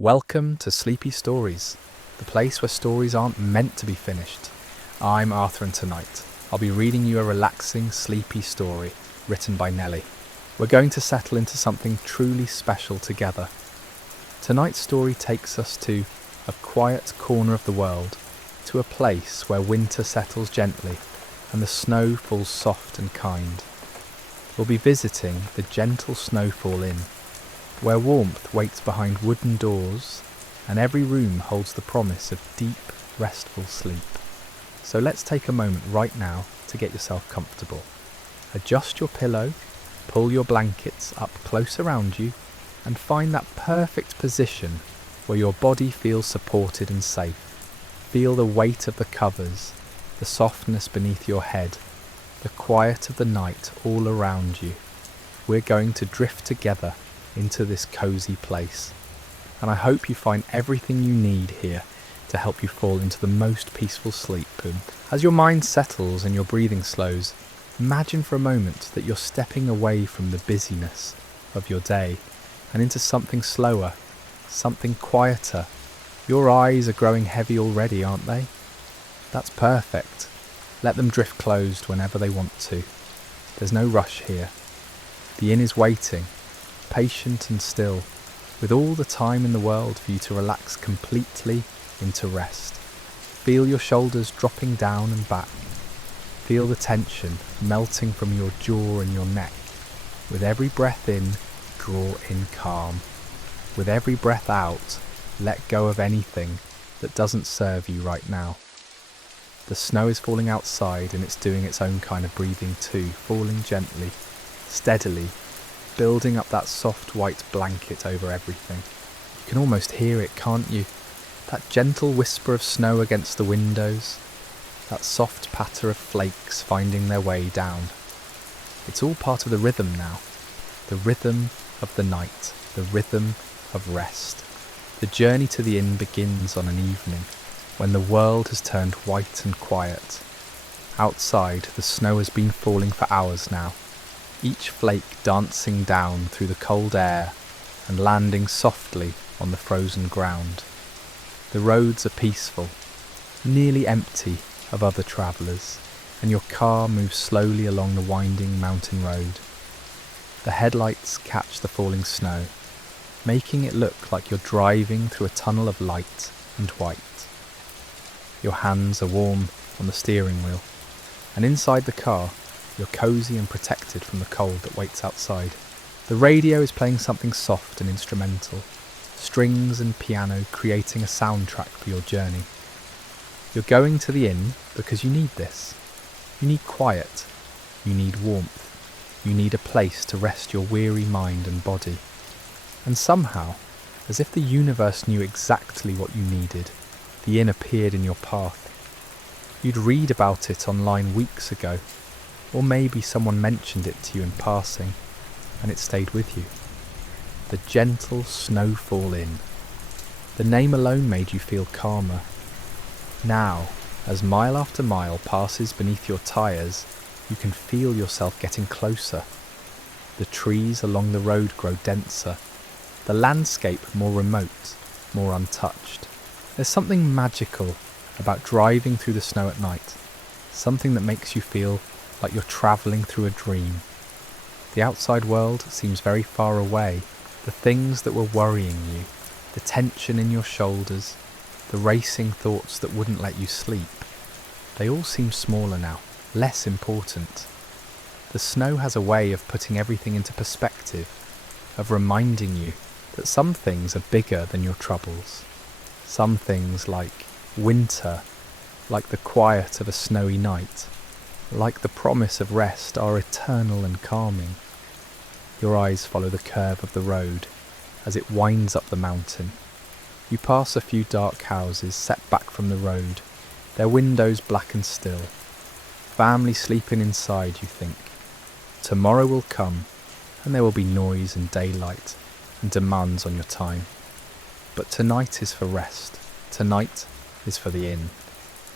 Welcome to Sleepy Stories, the place where stories aren't meant to be finished. I'm Arthur, and tonight I'll be reading you a relaxing, sleepy story written by Nellie. We're going to settle into something truly special together. Tonight's story takes us to a quiet corner of the world, to a place where winter settles gently and the snow falls soft and kind. We'll be visiting the Gentle Snowfall Inn, where warmth waits behind wooden doors and every room holds the promise of deep, restful sleep. So let's take a moment right now to get yourself comfortable. Adjust your pillow, pull your blankets up close around you, and find that perfect position where your body feels supported and safe. Feel the weight of the covers, the softness beneath your head, the quiet of the night all around you. We're going to drift together into this cozy place, and I hope you find everything you need here to help you fall into the most peaceful sleep. And as your mind settles and your breathing slows, imagine for a moment that you're stepping away from the busyness of your day and into something slower, something quieter. Your eyes are growing heavy already, aren't they? That's perfect. Let them drift closed whenever they want to. There's no rush here. The inn is waiting, patient and still, with all the time in the world for you to relax completely into rest. Feel your shoulders dropping down and back. Feel the tension melting from your jaw and your neck. With every breath in, draw in calm. With every breath out, let go of anything that doesn't serve you right now. The snow is falling outside and it's doing its own kind of breathing too, falling gently, steadily, building up that soft white blanket over everything. You can almost hear it, can't you? That gentle whisper of snow against the windows, that soft patter of flakes finding their way down. It's all part of the rhythm now, the rhythm of the night, the rhythm of rest. The journey to the inn begins on an evening when the world has turned white and quiet. Outside, the snow has been falling for hours now, each flake dancing down through the cold air and landing softly on the frozen ground. The roads are peaceful, nearly empty of other travellers, and your car moves slowly along the winding mountain road. The headlights catch the falling snow, making it look like you're driving through a tunnel of light and white. Your hands are warm on the steering wheel, and inside the car, you're cosy and protected from the cold that waits outside. The radio is playing something soft and instrumental, strings and piano creating a soundtrack for your journey. You're going to the inn because you need this. You need quiet, you need warmth, you need a place to rest your weary mind and body. And somehow, as if the universe knew exactly what you needed, the inn appeared in your path. You'd read about it online weeks ago, or maybe someone mentioned it to you in passing, and it stayed with you. The Gentle Snowfall Inn. The name alone made you feel calmer. Now, as mile after mile passes beneath your tyres, you can feel yourself getting closer. The trees along the road grow denser, the landscape more remote, more untouched. There's something magical about driving through the snow at night, something that makes you feel like you're travelling through a dream. The outside world seems very far away. The things that were worrying you, the tension in your shoulders, the racing thoughts that wouldn't let you sleep, they all seem smaller now, less important. The snow has a way of putting everything into perspective, of reminding you that some things are bigger than your troubles. Some things like winter, like the quiet of a snowy night, like the promise of rest, are eternal and calming. Your eyes follow the curve of the road as it winds up the mountain. You pass a few dark houses set back from the road, their windows black and still. Family sleeping inside, you think. Tomorrow will come, and there will be noise and daylight and demands on your time. But tonight is for rest. Tonight is for the inn.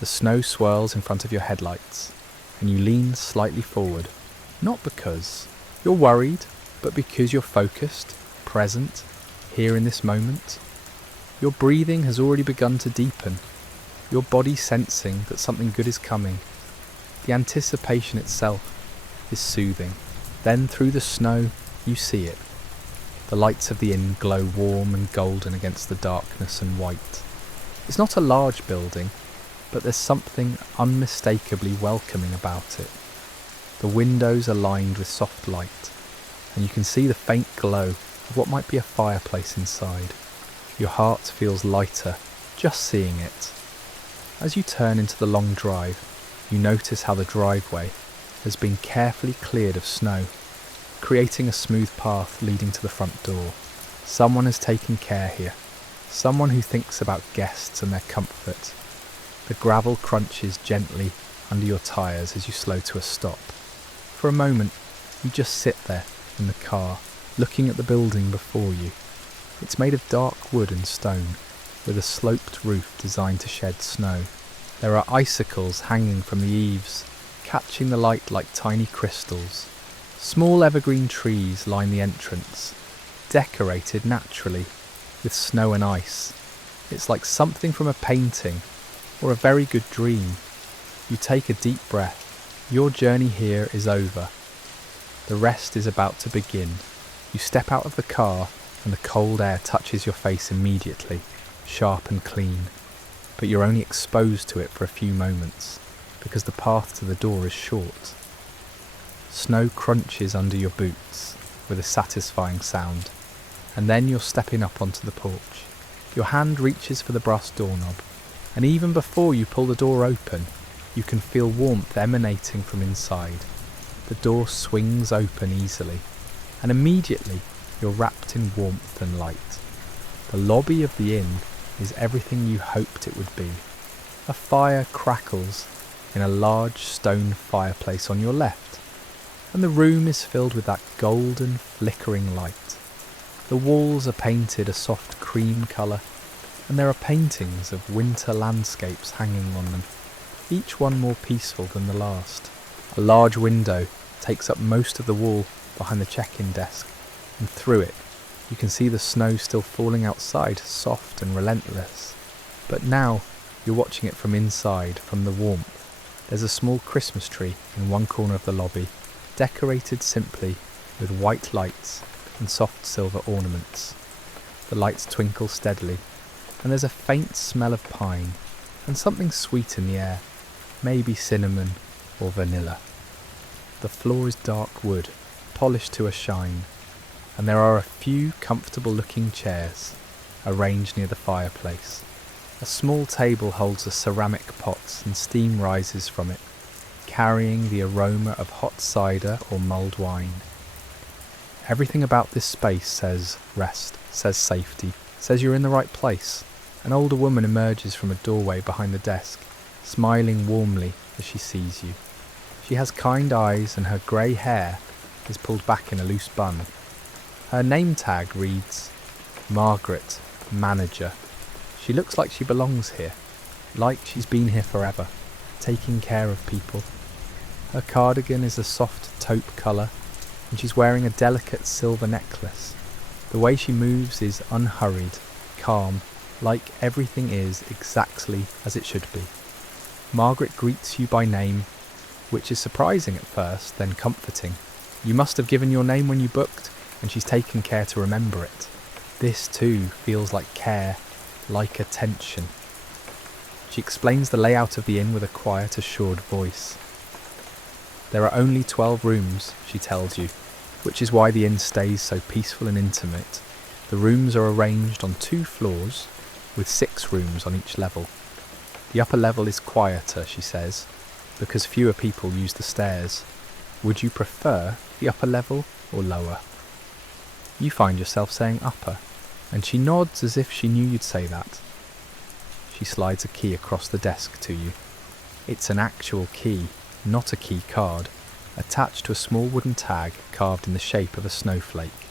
The snow swirls in front of your headlights, and you lean slightly forward, not because you're worried, but because you're focused, present, here in this moment. Your breathing has already begun to deepen, your body sensing that something good is coming. The anticipation itself is soothing. Then through the snow, you see it. The lights of the inn glow warm and golden against the darkness and white. It's not a large building, but there's something unmistakably welcoming about it. The windows are lined with soft light, and you can see the faint glow of what might be a fireplace inside. Your heart feels lighter just seeing it. As you turn into the long drive, you notice how the driveway has been carefully cleared of snow, creating a smooth path leading to the front door. Someone has taken care here, someone who thinks about guests and their comfort. The gravel crunches gently under your tyres as you slow to a stop. For a moment, you just sit there in the car, looking at the building before you. It's made of dark wood and stone, with a sloped roof designed to shed snow. There are icicles hanging from the eaves, catching the light like tiny crystals. Small evergreen trees line the entrance, decorated naturally with snow and ice. It's like something from a painting or a very good dream. You take a deep breath. Your journey here is over. The rest is about to begin. You step out of the car and the cold air touches your face immediately, sharp and clean. But you're only exposed to it for a few moments, because the path to the door is short. Snow crunches under your boots with a satisfying sound, and then you're stepping up onto the porch. Your hand reaches for the brass doorknob, and even before you pull the door open, you can feel warmth emanating from inside. The door swings open easily, and immediately you're wrapped in warmth and light. The lobby of the inn is everything you hoped it would be. A fire crackles in a large stone fireplace on your left, and the room is filled with that golden flickering light. The walls are painted a soft cream colour, and there are paintings of winter landscapes hanging on them, each one more peaceful than the last. A large window takes up most of the wall behind the check-in desk, and through it you can see the snow still falling outside, soft and relentless. But now you're watching it from inside, from the warmth. There's a small Christmas tree in one corner of the lobby, decorated simply with white lights and soft silver ornaments. The lights twinkle steadily, and there's a faint smell of pine and something sweet in the air, maybe cinnamon or vanilla. The floor is dark wood, polished to a shine, and there are a few comfortable-looking chairs arranged near the fireplace. A small table holds a ceramic pot and steam rises from it, carrying the aroma of hot cider or mulled wine. Everything about this space says rest, says safety, says you're in the right place. An older woman emerges from a doorway behind the desk, smiling warmly as she sees you. She has kind eyes and her grey hair is pulled back in a loose bun. Her name tag reads, Margaret, Manager. She looks like she belongs here, like she's been here forever, taking care of people. Her cardigan is a soft taupe colour, and she's wearing a delicate silver necklace. The way she moves is unhurried, calm, like everything is exactly as it should be. Margaret greets you by name, which is surprising at first, then comforting. You must have given your name when you booked, and she's taken care to remember it. This too feels like care, like attention. She explains the layout of the inn with a quiet, assured voice. There are only 12 rooms, she tells you, which is why the inn stays so peaceful and intimate. The rooms are arranged on 2 floors, with 6 rooms on each level. The upper level is quieter, she says, because fewer people use the stairs. Would you prefer the upper level or lower? You find yourself saying upper, and she nods as if she knew you'd say that. She slides a key across the desk to you. It's an actual key, not a key card, attached to a small wooden tag carved in the shape of a snowflake.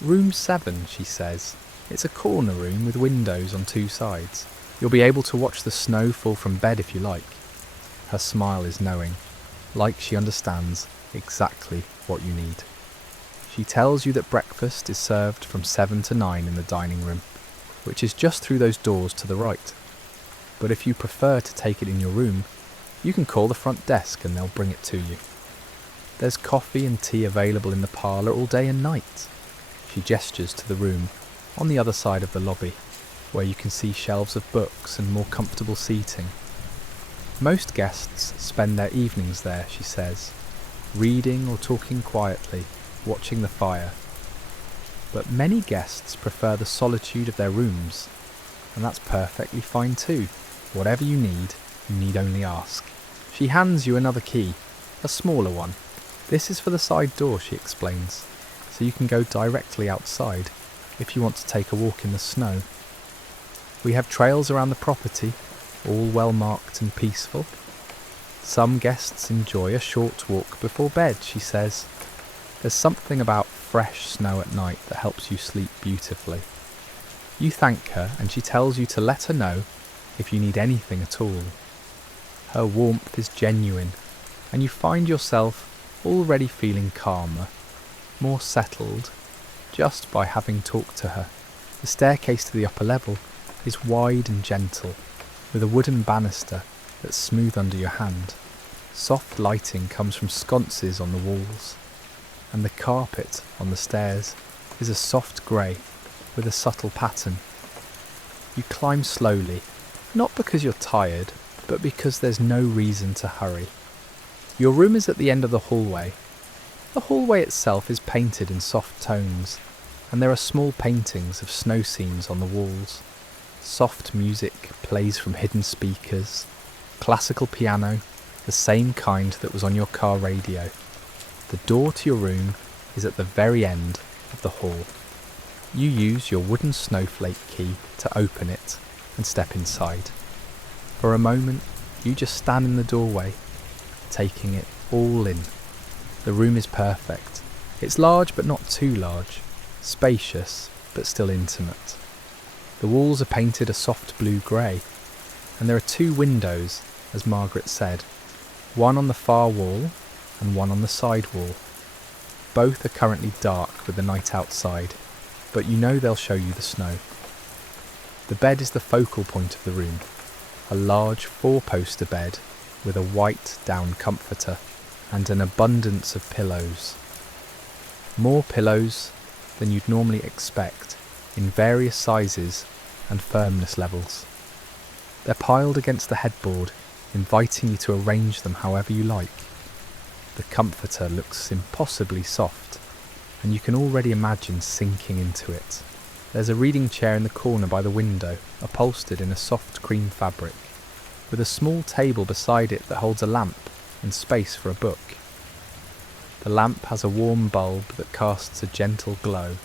Room 7, she says. It's a corner room with windows on 2 sides. You'll be able to watch the snow fall from bed if you like. Her smile is knowing, like she understands exactly what you need. She tells you that breakfast is served from 7 to 9 in the dining room. which is just through those doors to the right. But if you prefer to take it in your room, you can call the front desk and they'll bring it to you. There's coffee and tea available in the parlour all day and night. She gestures to the room on the other side of the lobby, where you can see shelves of books and more comfortable seating. Most guests spend their evenings there, she says, reading or talking quietly, watching the fire. But many guests prefer the solitude of their rooms, and that's perfectly fine too. Whatever you need only ask. She hands you another key, a smaller one. This is for the side door, she explains, so you can go directly outside if you want to take a walk in the snow. We have trails around the property, all well marked and peaceful. Some guests enjoy a short walk before bed, she says. There's something about fresh snow at night that helps you sleep beautifully. You thank her and she tells you to let her know if you need anything at all. Her warmth is genuine, and you find yourself already feeling calmer, more settled, just by having talked to her. The staircase to the upper level is wide and gentle, with a wooden banister that's smooth under your hand. Soft lighting comes from sconces on the walls, and the carpet on the stairs is a soft grey with a subtle pattern. You climb slowly, not because you're tired, but because there's no reason to hurry. Your room is at the end of the hallway. The hallway itself is painted in soft tones, and there are small paintings of snow scenes on the walls. Soft music plays from hidden speakers, classical piano, the same kind that was on your car radio. The door to your room is at the very end of the hall. You use your wooden snowflake key to open it and step inside. For a moment, you just stand in the doorway, taking it all in. The room is perfect. It's large but not too large, spacious but still intimate. The walls are painted a soft blue-grey, and there are 2 windows, as Margaret said, one on the far wall and one on the side wall. Both are currently dark with the night outside, but you know they'll show you the snow. The bed is the focal point of the room, a large 4-poster bed with a white down comforter and an abundance of pillows. More pillows than you'd normally expect, in various sizes and firmness levels. They're piled against the headboard, inviting you to arrange them however you like. The comforter looks impossibly soft, and you can already imagine sinking into it. There's a reading chair in the corner by the window, upholstered in a soft cream fabric, with a small table beside it that holds a lamp and space for a book. The lamp has a warm bulb that casts a gentle glow.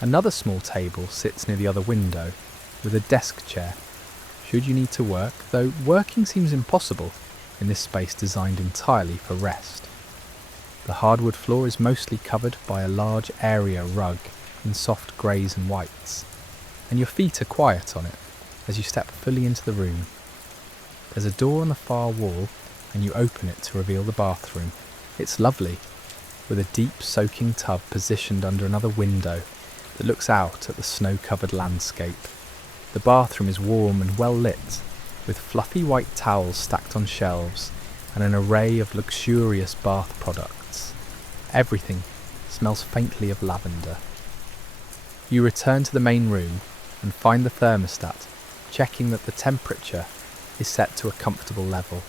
Another small table sits near the other window, with a desk chair, should you need to work, though working seems impossible in this space designed entirely for rest. The hardwood floor is mostly covered by a large area rug in soft greys and whites, and your feet are quiet on it as you step fully into the room. There's a door on the far wall, and you open it to reveal the bathroom. It's lovely, with a deep soaking tub positioned under another window that looks out at the snow-covered landscape. The bathroom is warm and well lit, with fluffy white towels stacked on shelves and an array of luxurious bath products. Everything smells faintly of lavender. You return to the main room and find the thermostat, checking that the temperature is set to a comfortable level.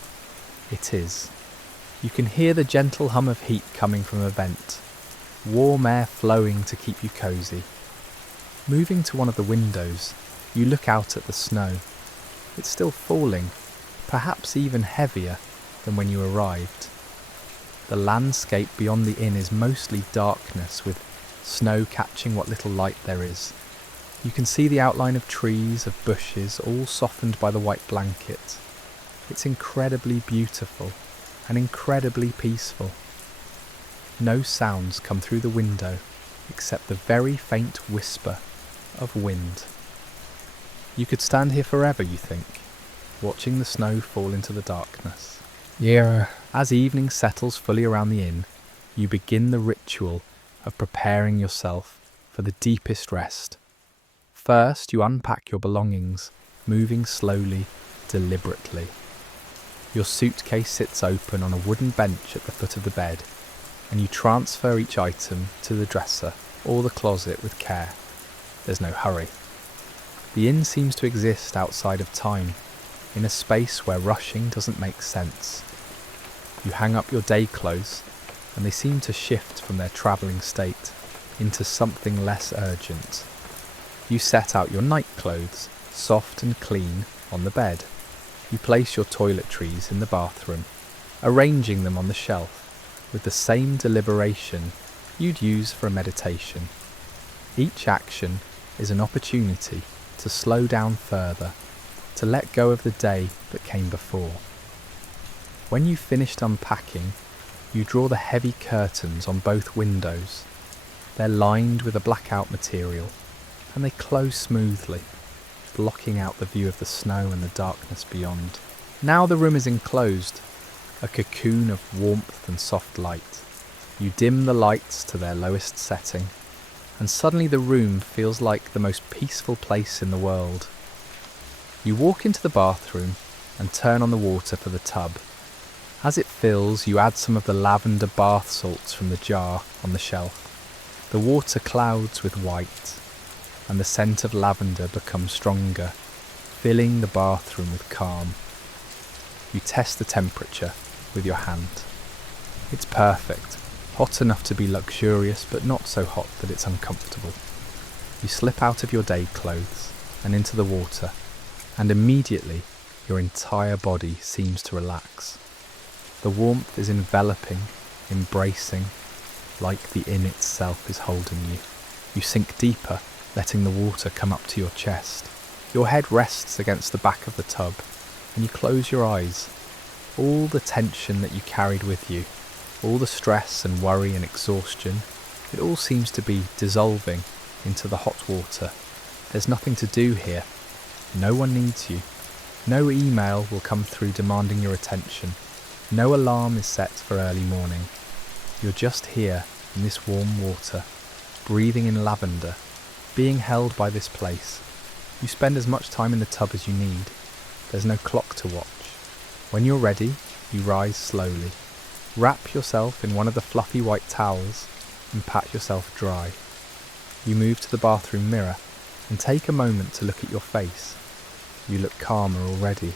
It is. You can hear the gentle hum of heat coming from a vent, warm air flowing to keep you cosy. Moving to one of the windows, you look out at the snow. It's still falling, perhaps even heavier than when you arrived. The landscape beyond the inn is mostly darkness, with snow catching what little light there is. You can see the outline of trees, of bushes, all softened by the white blanket. It's incredibly beautiful and incredibly peaceful. No sounds come through the window except the very faint whisper of wind. You could stand here forever, you think, watching the snow fall into the darkness. Yeah. As evening settles fully around the inn, you begin the ritual of preparing yourself for the deepest rest. First, you unpack your belongings, moving slowly, deliberately. Your suitcase sits open on a wooden bench at the foot of the bed, and you transfer each item to the dresser or the closet with care. There's no hurry. The inn seems to exist outside of time, in a space where rushing doesn't make sense. You hang up your day clothes, and they seem to shift from their travelling state into something less urgent. You set out your night clothes, soft and clean, on the bed. You place your toiletries in the bathroom, arranging them on the shelf with the same deliberation you'd use for a meditation. Each action is an opportunity to slow down further, to let go of the day that came before. When you've finished unpacking, you draw the heavy curtains on both windows. They're lined with a blackout material, and they close smoothly, blocking out the view of the snow and the darkness beyond. Now the room is enclosed, a cocoon of warmth and soft light. You dim the lights to their lowest setting, and suddenly the room feels like the most peaceful place in the world. You walk into the bathroom and turn on the water for the tub. As it fills, you add some of the lavender bath salts from the jar on the shelf. The water clouds with white, and the scent of lavender becomes stronger, filling the bathroom with calm. You test the temperature with your hand. It's perfect, hot enough to be luxurious, but not so hot that it's uncomfortable. You slip out of your day clothes and into the water, and immediately your entire body seems to relax. The warmth is enveloping, embracing, like the inn itself is holding you. You sink deeper, letting the water come up to your chest. Your head rests against the back of the tub, and you close your eyes. All the tension that you carried with you, all the stress and worry and exhaustion, it all seems to be dissolving into the hot water. There's nothing to do here. No one needs you. No email will come through demanding your attention. No alarm is set for early morning. You're just here in this warm water, breathing in lavender, being held by this place. You spend as much time in the tub as you need. There's no clock to watch. When you're ready, you rise slowly. Wrap yourself in one of the fluffy white towels and pat yourself dry. You move to the bathroom mirror and take a moment to look at your face. You look calmer already.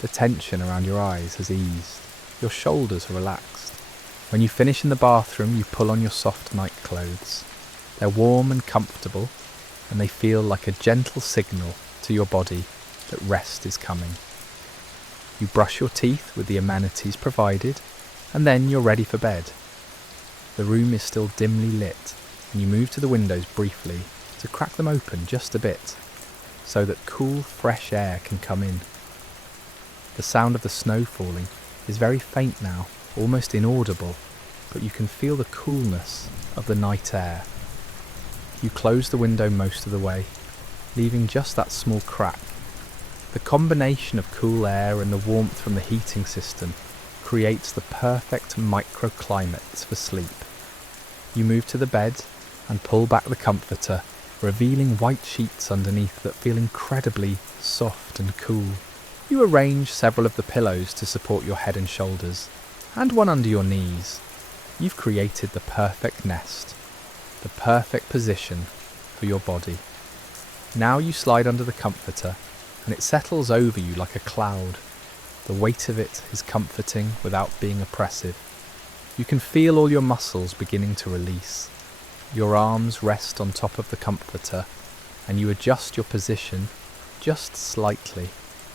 The tension around your eyes has eased. Your shoulders are relaxed. When you finish in the bathroom, you pull on your soft night clothes. They're warm and comfortable, and they feel like a gentle signal to your body that rest is coming. You brush your teeth with the amenities provided, and then you're ready for bed. The room is still dimly lit, and you move to the windows briefly to crack them open just a bit, so that cool, fresh air can come in. The sound of the snow falling is very faint now, almost inaudible, but you can feel the coolness of the night air. You close the window most of the way, leaving just that small crack. The combination of cool air and the warmth from the heating system creates the perfect microclimates for sleep. You move to the bed and pull back the comforter, revealing white sheets underneath that feel incredibly soft and cool. You arrange several of the pillows to support your head and shoulders, and one under your knees. You've created the perfect nest, the perfect position for your body. Now you slide under the comforter, and it settles over you like a cloud. The weight of it is comforting without being oppressive. You can feel all your muscles beginning to release. Your arms rest on top of the comforter, and you adjust your position just slightly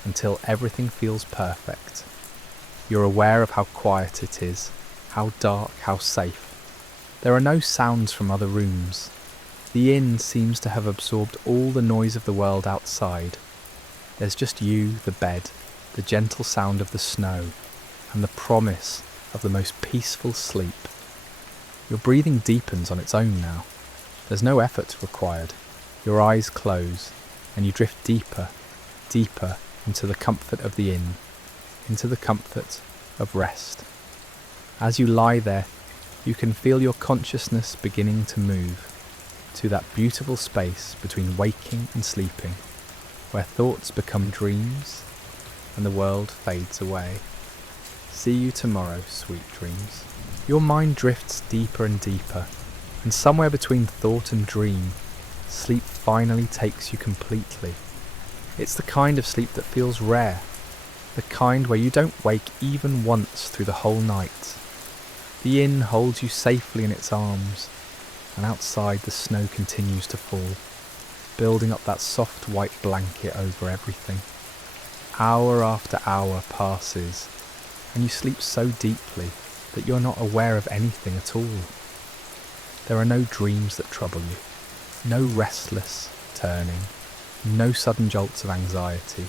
until everything feels perfect. You're aware of how quiet it is, how dark, how safe. There are no sounds from other rooms. The inn seems to have absorbed all the noise of the world outside. There's just you, the bed, the gentle sound of the snow, and the promise of the most peaceful sleep. Your breathing deepens on its own now. There's no effort required. Your eyes close, and you drift deeper, deeper into the comfort of the inn, into the comfort of rest. As you lie there, you can feel your consciousness beginning to move, to that beautiful space between waking and sleeping, where thoughts become dreams and the world fades away. See you tomorrow, sweet dreams. Your mind drifts deeper and deeper, and somewhere between thought and dream, sleep finally takes you completely. It's the kind of sleep that feels rare, the kind where you don't wake even once through the whole night. The inn holds you safely in its arms, and outside the snow continues to fall, building up that soft white blanket over everything. Hour after hour passes, and you sleep so deeply that you're not aware of anything at all. There are no dreams that trouble you, no restless turning, no sudden jolts of anxiety.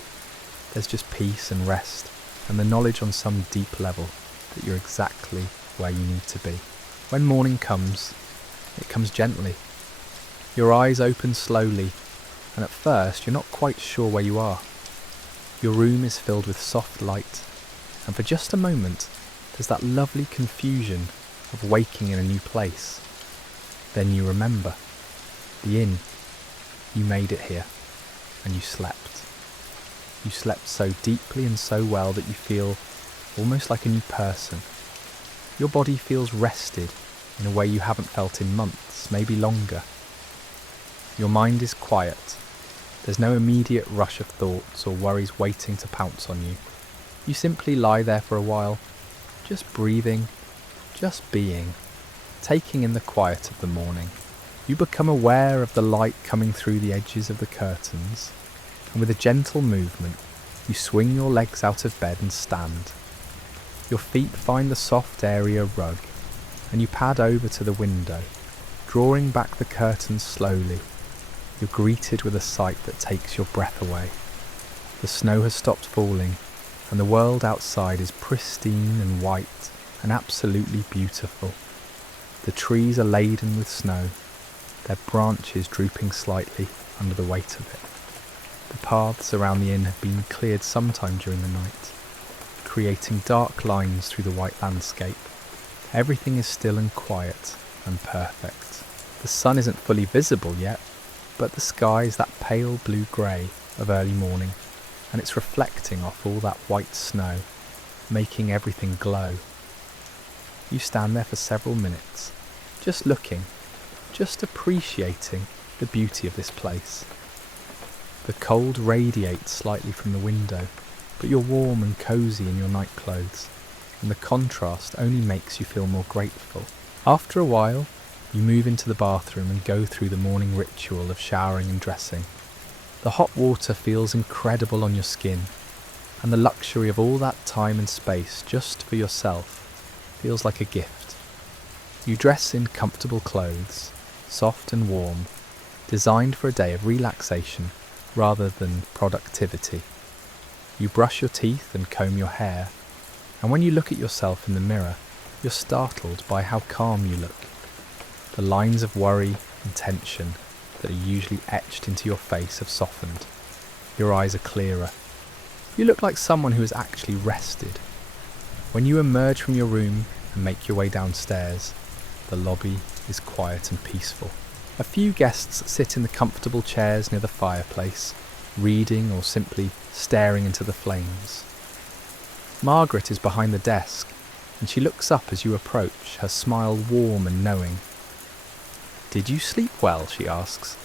There's just peace and rest, and the knowledge on some deep level that you're exactly where you need to be. When morning comes, it comes gently. Your eyes open slowly, and at first you're not quite sure where you are. Your room is filled with soft light, and for just a moment there's that lovely confusion of waking in a new place. Then you remember. The inn. You made it here, and you slept. You slept so deeply and so well that you feel almost like a new person. Your body feels rested in a way you haven't felt in months, maybe longer. Your mind is quiet. There's no immediate rush of thoughts or worries waiting to pounce on you. You simply lie there for a while, just breathing, just being, taking in the quiet of the morning. You become aware of the light coming through the edges of the curtains, and with a gentle movement, you swing your legs out of bed and stand. Your feet find the soft area rug, and you pad over to the window, drawing back the curtains slowly. You're greeted with a sight that takes your breath away. The snow has stopped falling, and the world outside is pristine and white and absolutely beautiful. The trees are laden with snow, their branches drooping slightly under the weight of it. The paths around the inn have been cleared sometime during the night, creating dark lines through the white landscape. Everything is still and quiet and perfect. The sun isn't fully visible yet, but the sky is that pale blue-grey of early morning, and it's reflecting off all that white snow, making everything glow. You stand there for several minutes, just looking, just appreciating the beauty of this place. The cold radiates slightly from the window, but you're warm and cosy in your night clothes, and the contrast only makes you feel more grateful. After a while, you move into the bathroom and go through the morning ritual of showering and dressing. The hot water feels incredible on your skin, and the luxury of all that time and space just for yourself feels like a gift. You dress in comfortable clothes, soft and warm, designed for a day of relaxation rather than productivity. You brush your teeth and comb your hair, and when you look at yourself in the mirror, you're startled by how calm you look. The lines of worry and tension that are usually etched into your face have softened. Your eyes are clearer. You look like someone who has actually rested. When you emerge from your room and make your way downstairs, the lobby is quiet and peaceful. A few guests sit in the comfortable chairs near the fireplace, reading or simply staring into the flames. Margaret is behind the desk, and she looks up as you approach, her smile warm and knowing. "Did you sleep well?" she asks,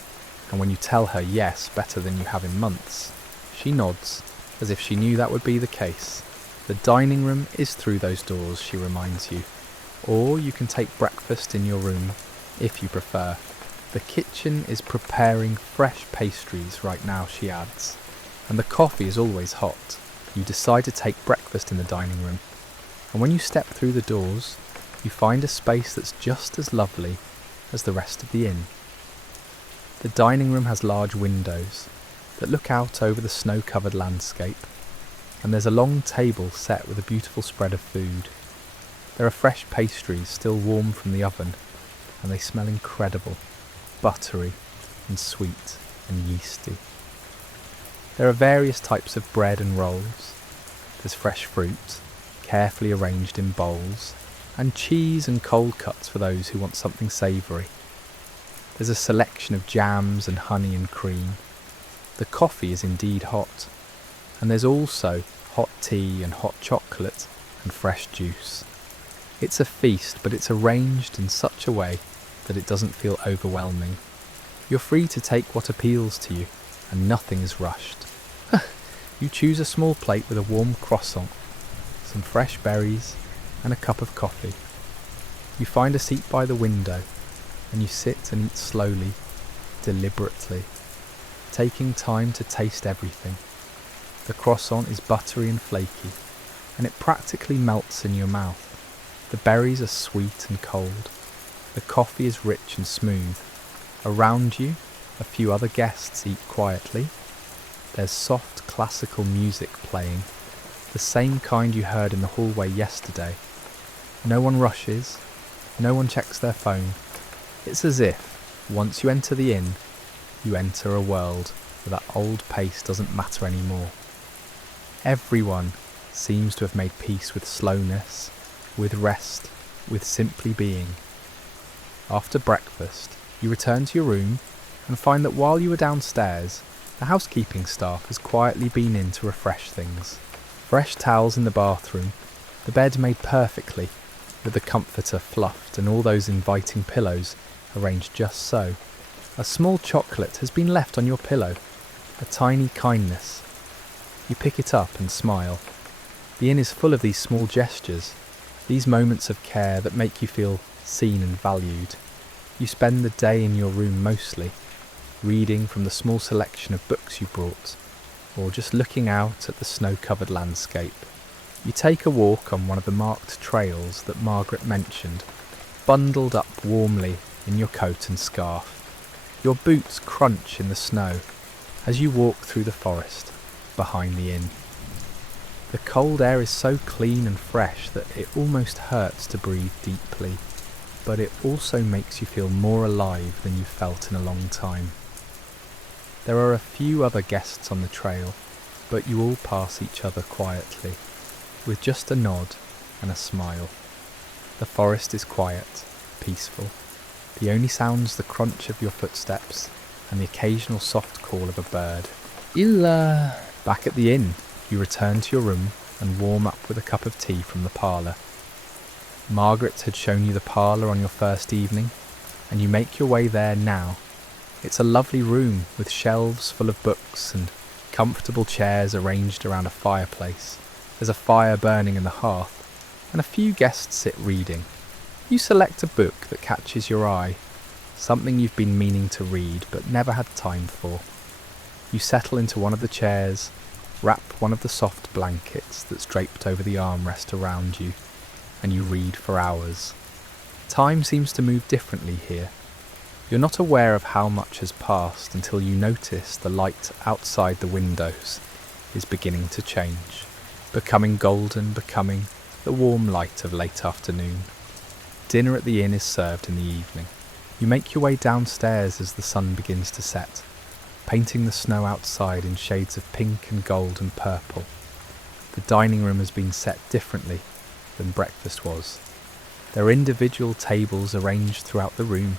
and when you tell her yes, better than you have in months, she nods, as if she knew that would be the case. The dining room is through those doors, she reminds you, or you can take breakfast in your room, if you prefer. The kitchen is preparing fresh pastries right now, she adds, and the coffee is always hot. You decide to take breakfast in the dining room, and when you step through the doors, you find a space that's just as lovely as the rest of the inn. The dining room has large windows that look out over the snow-covered landscape, and there's a long table set with a beautiful spread of food. There are fresh pastries still warm from the oven, and they smell incredible, buttery and sweet and yeasty. There are various types of bread and rolls. There's fresh fruit, carefully arranged in bowls, and cheese and cold cuts for those who want something savoury. There's a selection of jams and honey and cream. The coffee is indeed hot, and there's also hot tea and hot chocolate and fresh juice. It's a feast, but it's arranged in such a way that it doesn't feel overwhelming. You're free to take what appeals to you, and nothing is rushed. You choose a small plate with a warm croissant, some fresh berries, and a cup of coffee. You find a seat by the window, and you sit and eat slowly, deliberately, taking time to taste everything. The croissant is buttery and flaky, and it practically melts in your mouth. The berries are sweet and cold. The coffee is rich and smooth. Around you, a few other guests eat quietly. There's soft classical music playing, the same kind you heard in the hallway yesterday. No one rushes, no one checks their phone. It's as if, once you enter the inn, you enter a world where that old pace doesn't matter anymore. Everyone seems to have made peace with slowness, with rest, with simply being. After breakfast, you return to your room and find that while you were downstairs, the housekeeping staff has quietly been in to refresh things. Fresh towels in the bathroom, the bed made perfectly, with the comforter fluffed and all those inviting pillows arranged just so. A small chocolate has been left on your pillow, a tiny kindness. You pick it up and smile. The inn is full of these small gestures, these moments of care that make you feel seen and valued. You spend the day in your room mostly, reading from the small selection of books you brought, or just looking out at the snow-covered landscape. You take a walk on one of the marked trails that Margaret mentioned, bundled up warmly in your coat and scarf. Your boots crunch in the snow as you walk through the forest behind the inn. The cold air is so clean and fresh that it almost hurts to breathe deeply, but it also makes you feel more alive than you've felt in a long time. There are a few other guests on the trail, but you all pass each other quietly, with just a nod and a smile. The forest is quiet, peaceful. The only sounds the crunch of your footsteps and the occasional soft call of a bird. Illa! Back at the inn, you return to your room and warm up with a cup of tea from the parlour. Margaret had shown you the parlour on your first evening, and you make your way there now. It's a lovely room with shelves full of books and comfortable chairs arranged around a fireplace. There's a fire burning in the hearth, and a few guests sit reading. You select a book that catches your eye, something you've been meaning to read but never had time for. You settle into one of the chairs, wrap one of the soft blankets that's draped over the armrest around you, and you read for hours. Time seems to move differently here. You're not aware of how much has passed until you notice the light outside the windows is beginning to change, becoming golden, becoming the warm light of late afternoon. Dinner at the inn is served in the evening. You make your way downstairs as the sun begins to set, painting the snow outside in shades of pink and gold and purple. The dining room has been set differently than breakfast was. There are individual tables arranged throughout the room,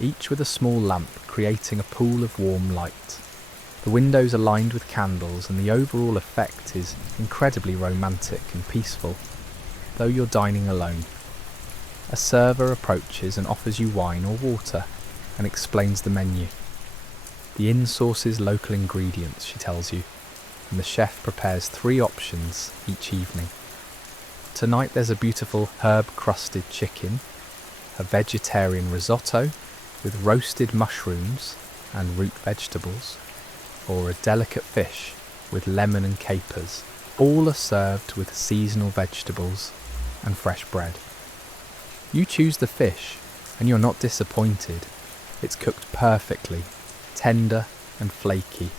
each with a small lamp creating a pool of warm light. The windows are lined with candles, and the overall effect is incredibly romantic and peaceful, though you're dining alone. A server approaches and offers you wine or water and explains the menu. The inn sources local ingredients, she tells you, and the chef prepares 3 options each evening. Tonight there's a beautiful herb-crusted chicken, a vegetarian risotto with roasted mushrooms and root vegetables, or a delicate fish with lemon and capers. All are served with seasonal vegetables and fresh bread. You choose the fish, and you're not disappointed. It's cooked perfectly, tender and flaky,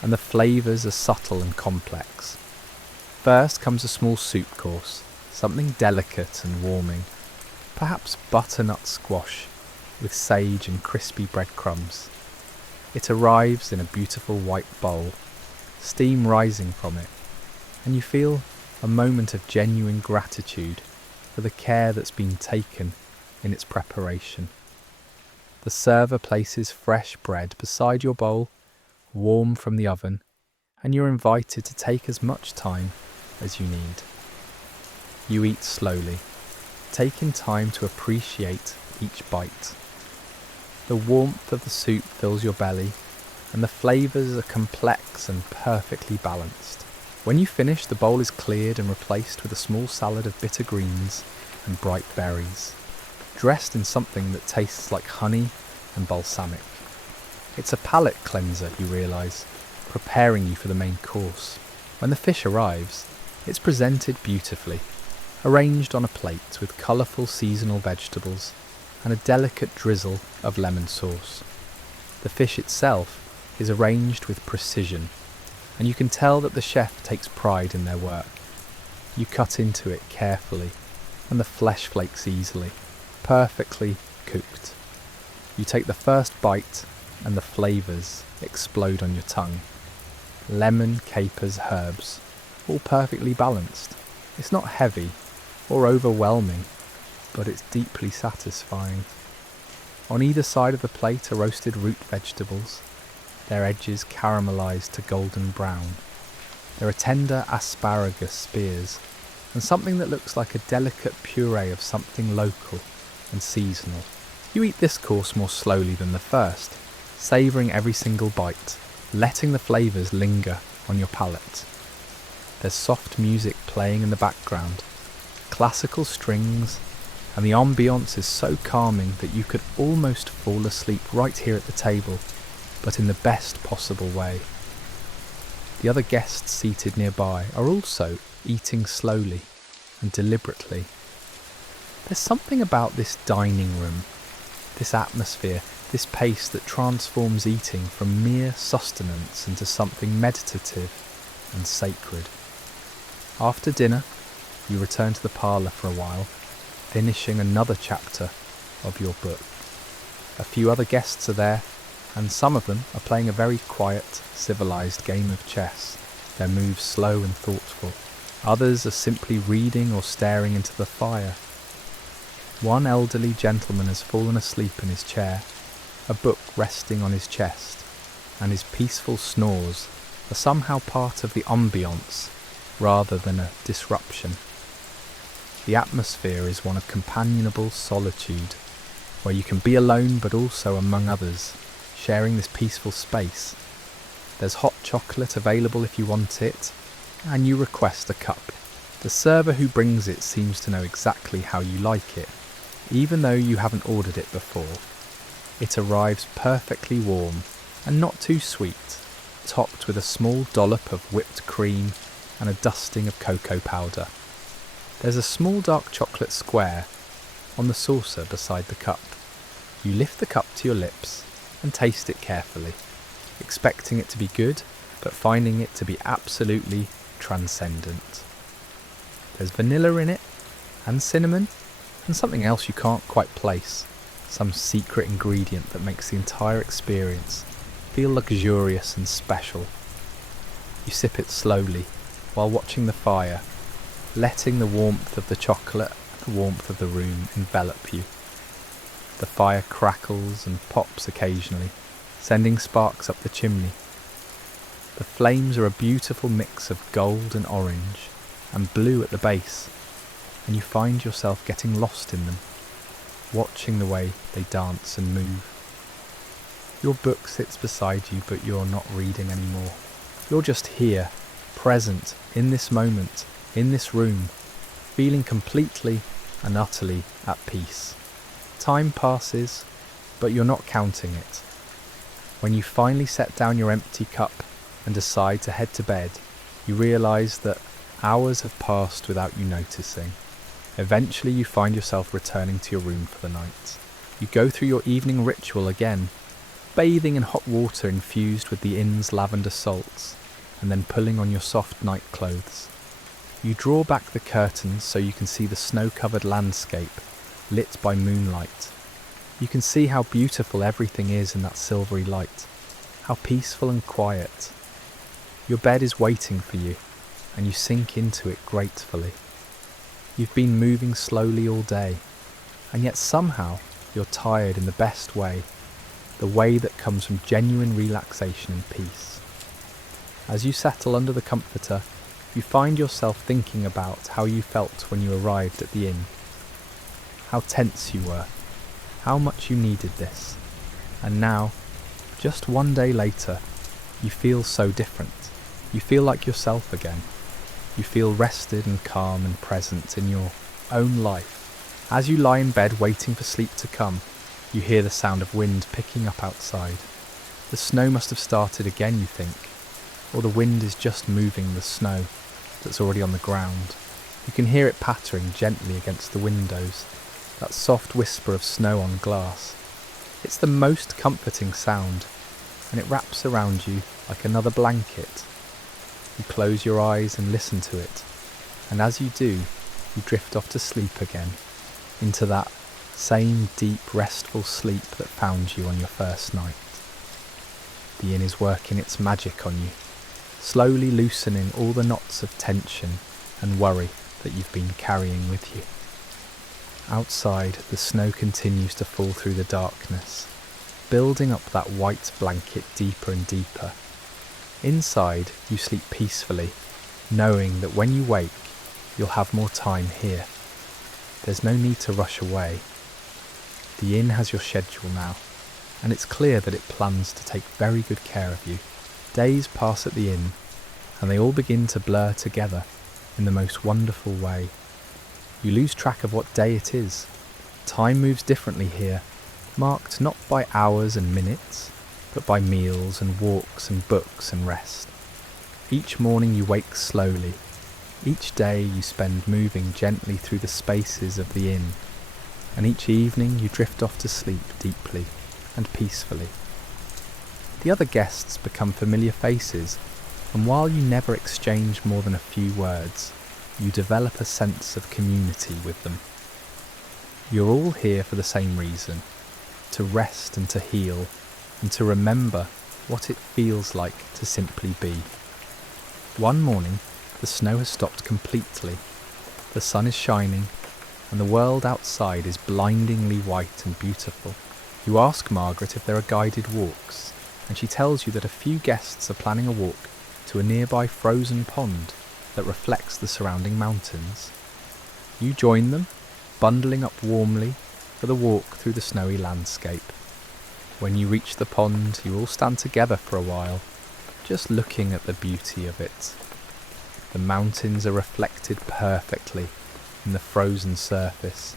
and the flavours are subtle and complex. First comes a small soup course, something delicate and warming, perhaps butternut squash with sage and crispy breadcrumbs. It arrives in a beautiful white bowl, steam rising from it, and you feel a moment of genuine gratitude for the care that's been taken in its preparation. The server places fresh bread beside your bowl, warm from the oven, and you're invited to take as much time as you need. You eat slowly, taking time to appreciate each bite. The warmth of the soup fills your belly, and the flavours are complex and perfectly balanced. When you finish, the bowl is cleared and replaced with a small salad of bitter greens and bright berries, dressed in something that tastes like honey and balsamic. It's a palate cleanser, you realise, preparing you for the main course. When the fish arrives, it's presented beautifully, arranged on a plate with colourful seasonal vegetables and a delicate drizzle of lemon sauce. The fish itself is arranged with precision, and you can tell that the chef takes pride in their work. You cut into it carefully, and the flesh flakes easily, perfectly cooked. You take the first bite, and the flavours explode on your tongue. Lemon, capers, herbs, all perfectly balanced. It's not heavy or overwhelming, but it's deeply satisfying. On either side of the plate are roasted root vegetables, their edges caramelised to golden brown. There are tender asparagus spears, and something that looks like a delicate puree of something local and seasonal. You eat this course more slowly than the first, savouring every single bite, letting the flavours linger on your palate. There's soft music playing in the background, classical strings, and the ambiance is so calming that you could almost fall asleep right here at the table, but in the best possible way. The other guests seated nearby are also eating slowly and deliberately. There's something about this dining room, this atmosphere, this pace that transforms eating from mere sustenance into something meditative and sacred. After dinner, you return to the parlour for a while, finishing another chapter of your book. A few other guests are there, and some of them are playing a very quiet, civilised game of chess, their moves slow and thoughtful. Others are simply reading or staring into the fire. One elderly gentleman has fallen asleep in his chair, a book resting on his chest, and his peaceful snores are somehow part of the ambiance rather than a disruption. The atmosphere is one of companionable solitude, where you can be alone but also among others, sharing this peaceful space. There's hot chocolate available if you want it, and you request a cup. The server who brings it seems to know exactly how you like it, even though you haven't ordered it before. It arrives perfectly warm and not too sweet, topped with a small dollop of whipped cream and a dusting of cocoa powder. There's a small dark chocolate square on the saucer beside the cup. You lift the cup to your lips and taste it carefully, expecting it to be good, but finding it to be absolutely transcendent. There's vanilla in it, and cinnamon, and something else you can't quite place, some secret ingredient that makes the entire experience feel luxurious and special. You sip it slowly while watching the fire, letting the warmth of the chocolate and the warmth of the room envelop you. The fire crackles and pops occasionally, sending sparks up the chimney. The flames are a beautiful mix of gold and orange, and blue at the base, and you find yourself getting lost in them, watching the way they dance and move. Your book sits beside you, but you're not reading anymore. You're just here, present, in this moment, in this room, feeling completely and utterly at peace. Time passes, but you're not counting it. When you finally set down your empty cup and decide to head to bed, you realise that hours have passed without you noticing. Eventually you find yourself returning to your room for the night. You go through your evening ritual again, bathing in hot water infused with the inn's lavender salts, and then pulling on your soft night clothes. You draw back the curtains so you can see the snow-covered landscape lit by moonlight. You can see how beautiful everything is in that silvery light, how peaceful and quiet. Your bed is waiting for you, and you sink into it gratefully. You've been moving slowly all day, and yet somehow you're tired in the best way, the way that comes from genuine relaxation and peace. As you settle under the comforter, you find yourself thinking about how you felt when you arrived at the inn. How tense you were, how much you needed this, and now, just one day later, you feel so different. You feel like yourself again. You feel rested and calm and present in your own life. As you lie in bed waiting for sleep to come, you hear the sound of wind picking up outside. The snow must have started again, you think, or the wind is just moving the snow that's already on the ground. You can hear it pattering gently against the windows, that soft whisper of snow on glass. It's the most comforting sound, and it wraps around you like another blanket. You close your eyes and listen to it, and as you do, you drift off to sleep again, into that same deep, restful sleep that found you on your first night. The inn is working its magic on you, slowly loosening all the knots of tension and worry that you've been carrying with you. Outside, the snow continues to fall through the darkness, building up that white blanket deeper and deeper. Inside, you sleep peacefully, knowing that when you wake, you'll have more time here. There's no need to rush away. The inn has your schedule now, and it's clear that it plans to take very good care of you. Days pass at the inn, and they all begin to blur together in the most wonderful way. You lose track of what day it is. Time moves differently here, marked not by hours and minutes, but by meals and walks and books and rest. Each morning you wake slowly. Each day you spend moving gently through the spaces of the inn, and each evening you drift off to sleep deeply and peacefully. The other guests become familiar faces, and while you never exchange more than a few words, you develop a sense of community with them. You're all here for the same reason, to rest and to heal, and to remember what it feels like to simply be. One morning, the snow has stopped completely. The sun is shining, and the world outside is blindingly white and beautiful. You ask Margaret if there are guided walks, and she tells you that a few guests are planning a walk to a nearby frozen pond that reflects the surrounding mountains. You join them, bundling up warmly for the walk through the snowy landscape. When you reach the pond, you all stand together for a while, just looking at the beauty of it. The mountains are reflected perfectly in the frozen surface,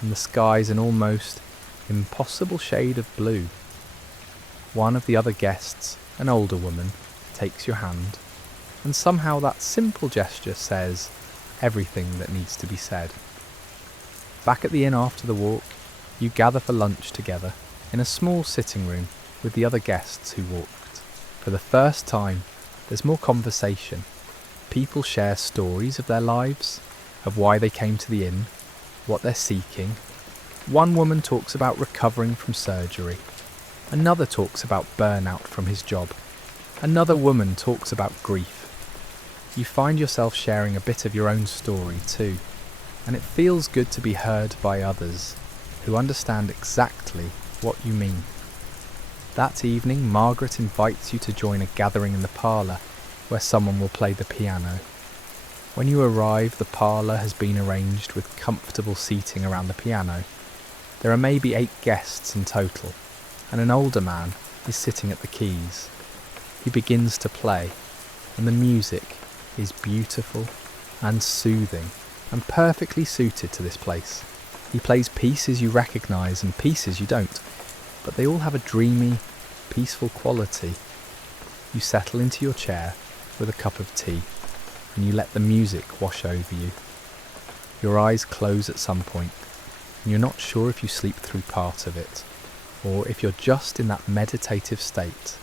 and the sky's an almost impossible shade of blue. One of the other guests, an older woman, takes your hand, and somehow that simple gesture says everything that needs to be said. Back at the inn after the walk, you gather for lunch together in a small sitting room with the other guests who walked. For the first time, there's more conversation. People share stories of their lives, of why they came to the inn, what they're seeking. One woman talks about recovering from surgery. Another talks about burnout from his job. Another woman talks about grief. You find yourself sharing a bit of your own story too, and it feels good to be heard by others who understand exactly what you mean. That evening, Margaret invites you to join a gathering in the parlour where someone will play the piano. When you arrive, the parlour has been arranged with comfortable seating around the piano. There are maybe 8 guests in total, and an older man is sitting at the keys. He begins to play, and the music is beautiful and soothing and perfectly suited to this place. He plays pieces you recognise and pieces you don't, but they all have a dreamy, peaceful quality. You settle into your chair with a cup of tea, and you let the music wash over you. Your eyes close at some point, and you're not sure if you sleep through part of it, or if you're just in that meditative state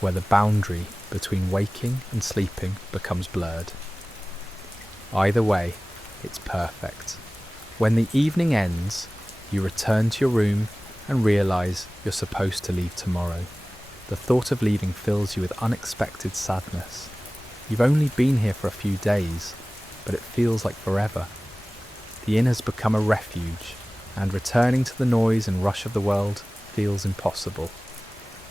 where the boundary between waking and sleeping becomes blurred. Either way, it's perfect. When the evening ends, you return to your room and realise you're supposed to leave tomorrow. The thought of leaving fills you with unexpected sadness. You've only been here for a few days, but it feels like forever. The inn has become a refuge, and returning to the noise and rush of the world feels impossible.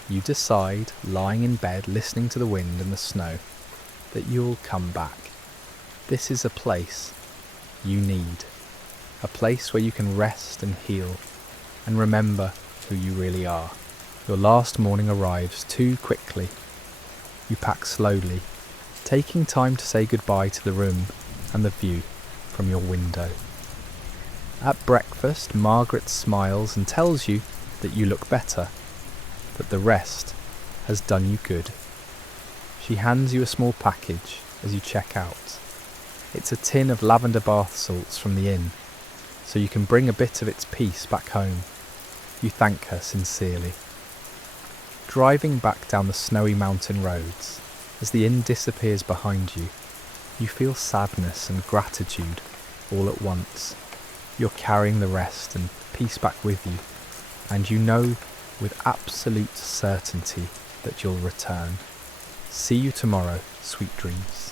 You decide, lying in bed listening to the wind and the snow, that you'll come back. This is a place you need. A place where you can rest and heal and remember who you really are. Your last morning arrives too quickly. You pack slowly, taking time to say goodbye to the room and the view from your window. At breakfast, Margaret smiles and tells you that you look better, that the rest has done you good. She hands you a small package as you check out. It's a tin of lavender bath salts from the inn, so you can bring a bit of its peace back home. You thank her sincerely. Driving back down the snowy mountain roads, as the inn disappears behind you, you feel sadness and gratitude all at once. You're carrying the rest and peace back with you, and you know with absolute certainty that you'll return. See you tomorrow, sweet dreams.